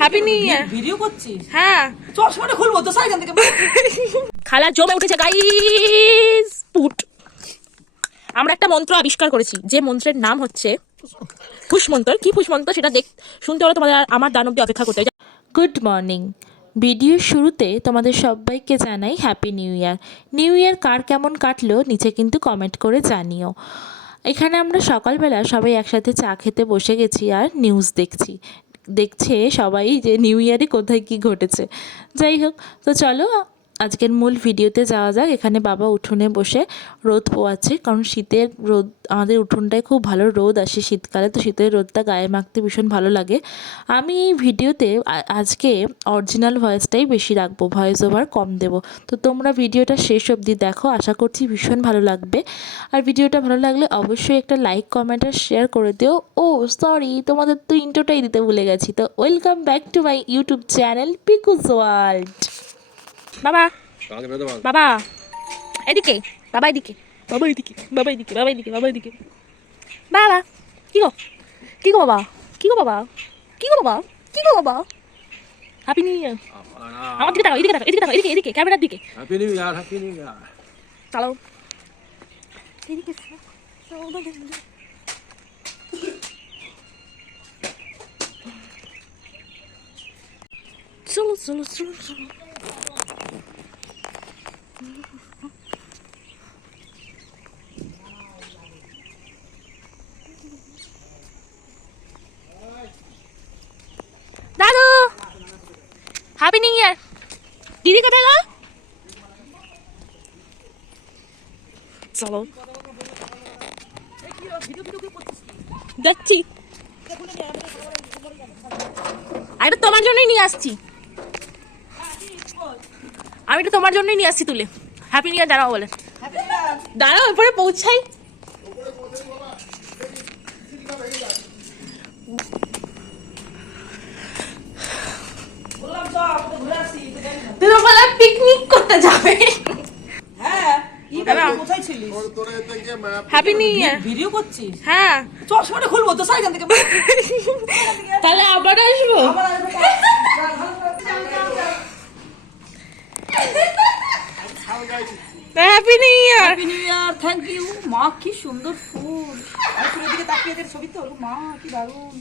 Happy new ইয়ার video করছিস? হ্যাঁ। চশমাটা খুলবো তো সাইকেল থেকে খালা জমে উঠেছে গাইস পুট আমরা একটা মন্ত্র আবিষ্কার করেছি যে মন্ত্রের নাম হচ্ছে ফুসমন্তর কি ফুসমন্তর সেটা দেখ শুনতে হলে তোমাদের আমার দান অব্দি অপেক্ষা করতে গুড মর্নিং ভিডিওর শুরুতে তোমাদের সবাইকে জানাই happy new year new year কার কেমন কাটলো নিচে কিন্তু কমেন্ট করে জানিও। এখানে আমরা সকালবেলা সবাই একসাথে চা খেতে বসে গেছি আর নিউজ দেখছি। দেখছে সবাই যে নিউ ইয়ারে কোথায় কি ঘটেছে। যাই হোক তো চলো আজকের মূল ভিডিওতে যাওয়া যাক। এখানে বাবা উঠোনে বসে রোদ পোয়াচ্ছে, কারণ শীতের রোদ, আমাদের উঠোনটায় খুব ভালো রোদ আসে শীতকালে, তো শীতের রোদটা গায়ে মাখতে ভীষণ ভালো লাগে। আমি এই ভিডিওতে আজকে অরিজিনাল ভয়েসটাই বেশি রাখব ভয়েস ওভার কম দেবো। তো তোমরা ভিডিওটা শেষ অবধি দেখো, আশা করছি ভীষণ ভালো লাগবে। আর ভিডিওটা ভালো লাগলে অবশ্যই একটা লাইক কমেন্ট আর শেয়ার করে দিও। ও সরি তোমাদের তো ইন্টোটাই দিতে ভুলে গেছি। তো welcome back to my YouTube channel পিকুজ world বাবা বাবা এদিকে বাবা এদিকে বাবা এদিকে বাবা এদিকে বাবা এদিকে বাবা এদিকে বাবা কি গো কি গো বাবা কি গো বাবা কি গো বাবা কি গো বাবা হ্যাপি নিউ ইয়ার আমার দিকে তাকাও এদিকে তাকাও এদিকে তাকাও এদিকে এদিকে ক্যামেরার দিকে happy new year happy new year চালাও এদিকে চলো চলো চলো চলো দাদু! হ্যাপি নিউ ইয়ার দিদি কোথায় গো? চলো। যাচ্ছি। আমি তোমার জন্যই নিয়ে আসছি। আমি তো তোমার জন্যই নিয়ে আসছি তুলে। হ্যাপি নিউ ইয়ার দাঁড়াও বলে। দাঁড়াও এরপরে পৌঁছাই। তুমি বলে পিকনিক করতে যাবে। হ্যাঁ ই দাঁড়া। হ্যাপি নিউ ইয়ার ভিডিও করছিস? হ্যাঁ। চশমাটা খুলবো তো সাইকেল থেকে তাহলে আবার আসব আবার আসবে তো। যা, ভালো করে যাও, যাও, যাও। Happy new year happy new year thank you মা কি সুন্দর ফুল। আর ফুলের দিকে তাকিয়ে এদের ছবি তো। মা কি দারুণ।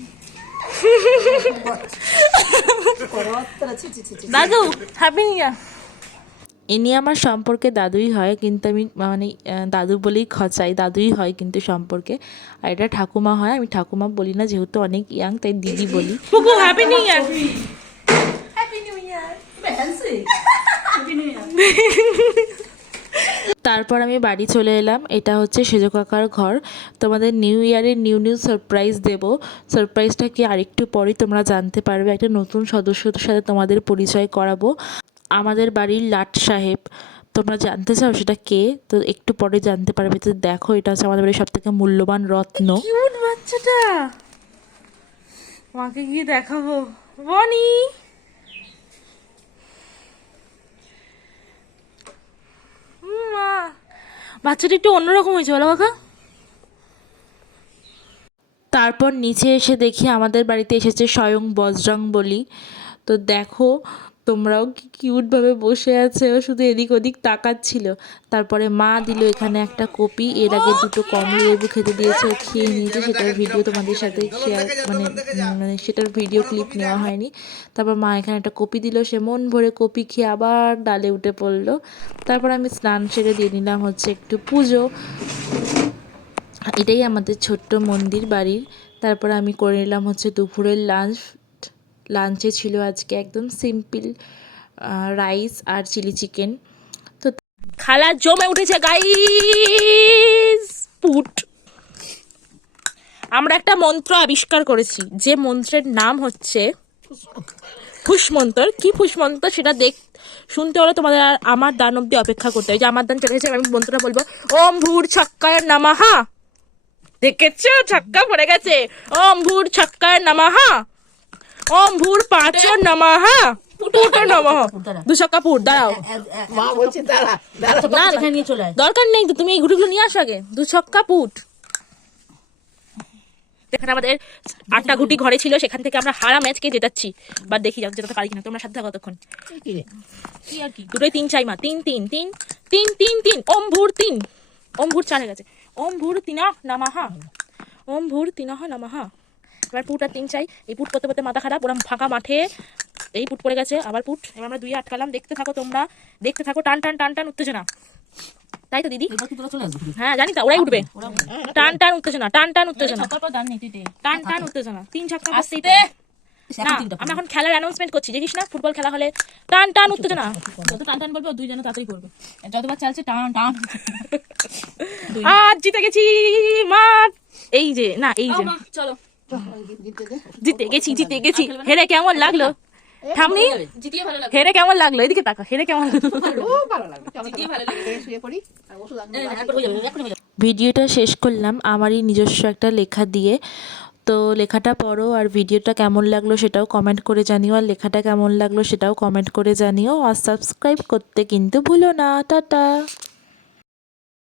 দাদু হ্যাপি নিউ ইনি আমার সম্পর্কে দাদুই হয় কিন্তু আমি মানে দাদু বলেই খচাই দাদুই হয় কিন্তু সম্পর্কে। আর এটা ঠাকুমা হয় আমি ঠাকুমা বলি না যেহেতু অনেক ইয়াং তাই দিদি বলি। Happy new year happy new year happy new year তারপর আমি বাড়ি চলে এলাম। এটা হচ্ছে সেজো কাকার ঘর। তোমাদের নিউ ইয়ারে নিউ নিউ সারপ্রাইজ দেব। সারপ্রাইজটা কি আরেকটু পরেই তোমরা জানতে পারবে। একটা নতুন সদস্যদের সাথে তোমাদের পরিচয় করাবো। আমাদের বাড়ির লাট সাহেব, তোমরা জানতে চাও সেটা কে? তো একটু পরে জানতে পারবে তো দেখো, এটা হচ্ছে আমাদের বাড়ির সব থেকে মূল্যবান রত্ন। বাচ্চাটা! মাকে গিয়ে দেখাবো। বনি! মা। বাচ্চাটা একটু অন্যরকম হয়েছে, বলো কাকা। তারপর নিচে এসে দেখি আমাদের বাড়িতে এসেছে স্বয়ং বজরং বলি। তো দেখো তোমরাও কি কিউটভাবে বসে আছে? ও শুধু এদিক ওদিক তাকাচ্ছিল। তারপরে মা দিল এখানে একটা কপি। এর আগে দুটো কমলা লেবু খেতে দিয়েছে খেয়ে নিয়েছে। সেটার ভিডিও তোমাদের সাথে শেয়ার মানে মানে সেটার ভিডিও ক্লিপ নেওয়া হয়নি। তারপর মা এখানে একটা কপি দিল। সে মন ভরে কপি খেয়ে আবার ডালে উঠে পড়ল। তারপর আমি স্নান সেরে দিয়ে নিলাম হচ্ছে একটু পুজো। এটাই আমাদের ছোট্ট মন্দির বাড়ির। তারপর আমি করে নিলাম হচ্ছে দুপুরের লাঞ্চ লাঞ্চে ছিল আজকে একদম সিম্পল রাইস আর চিলি চিকেন তো খালা জমে উঠেছে গাইস পুট আমরা একটা মন্ত্র আবিষ্কার করেছি, যে মন্ত্রের নাম হচ্ছে ফুসমন্তর কি ফুসমন্তর সেটা দেখ, শুনতে হলে তোমাদের আর আমার দান অব্দি অপেক্ষা করতে হবে যে আমার দান চলে এসেছে, আমি মন্ত্রটা বলব, ওম ভূর ছক্কায় নামাহা। দেখেছ? ছক্কা পড়ে গেছে। ওম ভূর ছক্কায় নামাহা। ওম ভূর পাঁচ নামাহা। পুটো নমঃ দু ছক্কা পুট দাঁড়াও। মা বলছে দাঁড়া দাঁড়া। নিয়ে চলে দরকার নেই তো তুমি এই ঘুড়িগুলো নিয়ে আসো আগে। দু ছক্কা পুট এখানে আমাদের আটটা গুটি ঘরে ছিল সেখান থেকে আমরা হারা ম্যাচকে জেতাচ্ছি। বা দেখি যাও জেতাতে পারি কিনা তোমরা সাথে থাকো তখন দুটোই তিন চাই মা। তিন তিন তিন তিন তিন তিন ওম ভুর তিন। ওম ভুর চার হয়ে গেছে। ওম ভুর তিনা নামাহা। ওম ভুর তিনাহা নামাহা। এবার পুট আর তিন চাই। এই পুট করতে করতে মাথা খারাপ ওরা ফাঁকা মাঠে এই পুট পড়ে গেছে আবার পুট। এবার আমরা দুই আটকালাম দেখতে থাকো তোমরা দেখতে থাকো টান টান টান টান উত্তেজনা। তাই তো দিদি? হ্যাঁ জানি তো ওরাই উঠবে। টান টান উত্তেজনা টান টান উত্তেজনা। টান টান উত্তেজনা। তিন ছক্কা আস্তে। না আমরা এখন খেলার অ্যানাউন্সমেন্ট করছি দেখিস না? ফুটবল খেলা হলে টান টান উত্তেজনা। যত টান টান বলবে দুই যেন তাড়াতাড়ি করবে। যতবার চালছে টান টান। আজ জিতে গেছি মাঠ। এই যে না এই যে। মা, চলো। জিতে গেছি জিতে গেছি। হেরে কেমন লাগল? লাগবে হেরে কেমন লাগল? এদিকে তাকা হেরে কেমন ভিডিওটা শেষ করলাম, আমারই নিজস্ব একটা লেখা দিয়ে। তো লেখাটা পড়ো, আর ভিডিওটা কেমন লাগল সেটাও কমেন্ট করে জানিও, আর লেখাটা কেমন লাগল সেটাও কমেন্ট করে জানিও, আর সাবস্ক্রাইব করতে কিন্তু ভুলো না। টাটা।